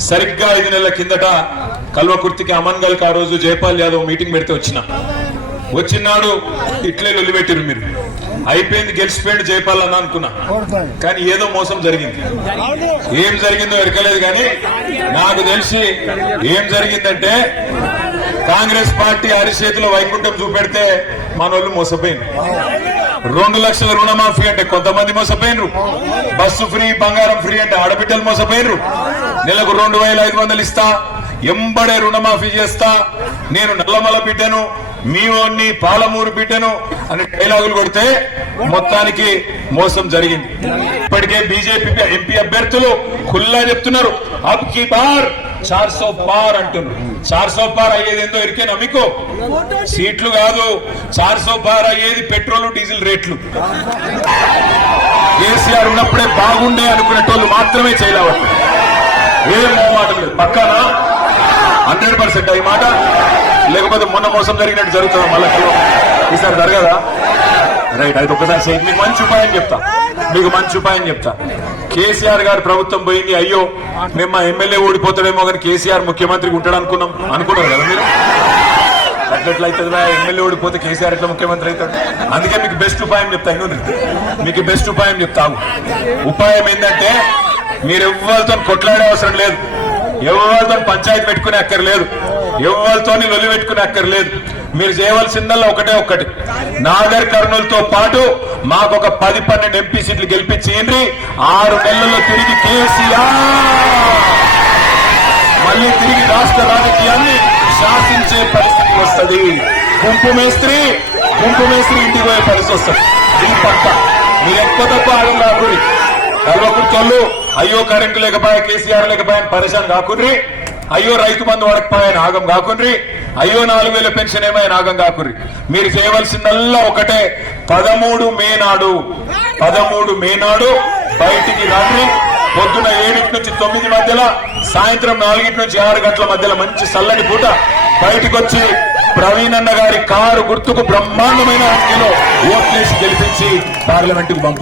సరిగ్గా ఐదు నెలల కిందట కల్వకుర్తికి అమన్గల్కి ఆ రోజు జయపాల్ యాదవ్ మీటింగ్ పెడితే వచ్చిన. వచ్చినాడు ఇట్లే లొల్లిపెట్టిరు మీరు. అయిపోయింది గెలిచిపోయింది జయపాల్ అని అనుకున్నా. కానీ ఏదో మోసం జరిగింది. ఏం జరిగిందో ఎరకలేదు కానీ నాకు తెలిసి ఏం జరిగిందంటే కాంగ్రెస్ పార్టీ అరిచేతిలో వైకుంఠం చూపెడితే మనోళ్ళు మోసపోయింది రెండు లక్షల రుణమాఫీ అంటే కొంతమంది మోసపోయినరు బస్సు ఫ్రీ బంగారం ఫ్రీ అంటే ఆడబిడ్డలు మోసపోయినరు నెలకు రెండు వేల ఐదు వందలు ఇస్తా ఎంబడే రుణమాఫీ చేస్తా. నేను నల్లమల బిడ్డను మీవోన్ని పాలమూరు బిడ్డను అని డైలాగులు కొడితే మొత్తానికి మోసం జరిగింది. ఇప్పటికే బీజేపీ ఎంపీ అభ్యర్థులు ఖుల్లా చెప్తున్నారు. అబ్కి బార్ చార్ సో పార్ అంటున్నారు. చార్ సో పార్ అయ్యేది ఏందో ఎరికేనా మీకు? సీట్లు కాదు. చార్ సో పార్ అయ్యేది పెట్రోల్ డీజిల్ రేట్లు. కేసీఆర్ ఉన్నప్పుడే బాగుండే అనుకునేటోళ్ళు మాత్రమే చేయలేవచ్చు ఏ మొహమాటం లేదు. పక్కన? హండ్రెడ్ పర్సెంట్ ఈ మాట? లేకపోతే మొన్న మోసం జరిగినట్టు జరుగుతుందా మళ్ళీ ఈసారి జరగదా? రైట్ అది ఒకసారి చేయండి మీకు మంచి ఉపాయం చెప్తా. మీకు మంచి ఉపాయం చెప్తా. కేసీఆర్ గారు ప్రభుత్వం పోయింది. అయ్యో మేము మా ఎమ్మెల్యే ఓడిపోతాడేమో కానీ కేసీఆర్ ముఖ్యమంత్రికి ఉంటాడు అనుకున్నాం. అనుకున్నారు కదా మీరు? అట్లెట్లయితుంది ఎమ్మెల్యే ఓడిపోతే కేసీఆర్ ఎట్లా ముఖ్యమంత్రి అవుతాడు? అందుకే మీకు బెస్ట్ ఉపాయం చెప్తా ఇంకో మీకు బెస్ట్ ఉపాయం చెప్తావు ఉపాయం ఏంటంటే మీరు ఎవరితో కొట్లాడే అవసరం లేదు. ఎవరితో పంచాయతీ పెట్టుకునే అక్కర్లేదు. ఎవరితో లొల్లి పెట్టుకునే అక్కర్లేదు. మీరు చేయవలసిందల్లా ఒకటే ఒక్కటి. నాగర్ కర్నూలుతో పాటు మాకు ఒక పది పన్నెండు ఎంపీ సీట్లు గెలిపించి ఆరు నెలల్లో తిరిగి కేసీఆర్! మళ్ళీ తిరిగి రాష్ట్ర రాజకీయాన్ని శాసించే పరిస్థితి వస్తుంది. గుంపు మేస్త్రి గుంపు మేస్త్రి ఇంటికి పోయే పరిస్థితి వస్తుంది. ఈ పక్క. మీరు ఎక్కువ తక్కువ ఆగం కాకురి అయ్యో కరెంటు లేకపోయా కేసీఆర్ లేకపోయా పరిశాన్ కాకుర్రి అయ్యో రైతు బంధు వడకపోయాను ఆగం కాకుర్రి అయ్యో నాలుగు వేల పెన్షన్ ఏమైనా ఆగం కాకుర్రి మీరు చేయవలసిందల్లా ఒకటే పదమూడు మే నాడు పదమూడు మే నాడు బయటికి రండి పొద్దున ఏడింటి నుంచి తొమ్మిది మధ్యలో సాయంత్రం నాలుగింటి నుంచి ఆరు గంటల మధ్యలో మంచి చల్లని పూట బయటకు వచ్చి ప్రవీణ్ అన్న గారి కారు గుర్తుకు బ్రహ్మాండమైన ఓట్లేసి గెలిపించి పార్లమెంటుకు పంపారు.